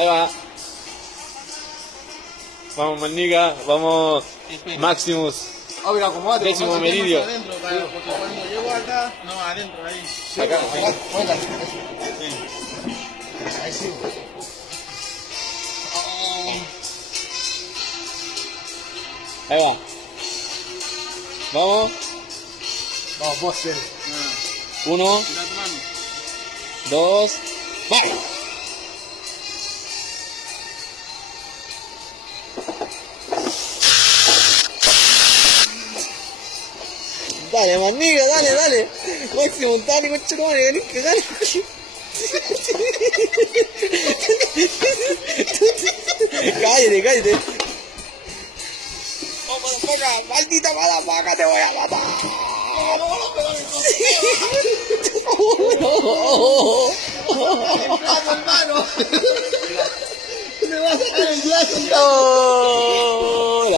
Ahí va. Vamos, Manica. Vamos, Maximus. Ah, mira, acomódate. Décimo meridio. Adentro, porque cuando llego acá, no, adentro, ahí. Acá. Ahí sí. Ahí va. Vamos. Vamos, vos, Cel. 1, Tira tu mano. 2, ¡va! Dale, maniga, dale. Máximo, dale, concha tu madre, venís que dale. Cállate. Oh, motherfucker, maldita motherfucker, te voy a matar. ¡Vamos, hermano! ¡Me vas a sacar el brazo! No.